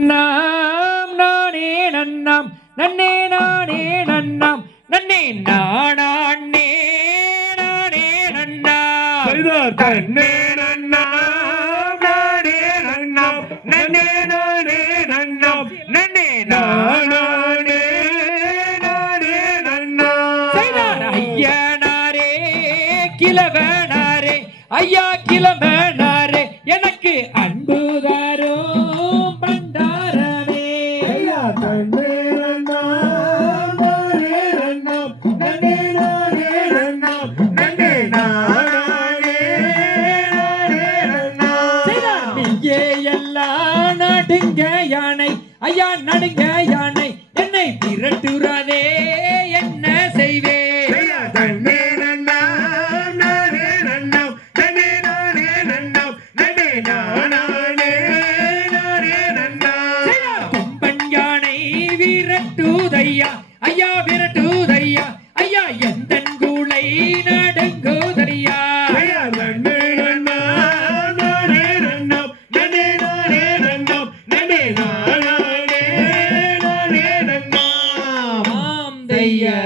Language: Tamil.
நாம் நானே நன்னாம் நன்னே நானே நன்னாம் நன்னே நானே நானே நன்னா செய்தார் தன்னே நன்னாம் நானே நன்னாம் நன்னே நானே நன்னாம் நன்னே நானே நானே நன்னாம். ஐயனாரே கிழவனாரே ஐயா கிழவனாரே எனக்கு அன்பு நடுங்க யானை ஐயா நடுங்க யானை என்னை திரட்டுறதே என்ன செய்வேன் ஐயா கும்பன் யானை விரட்டுதையா ஐயா விரட்டுதையா Yeah.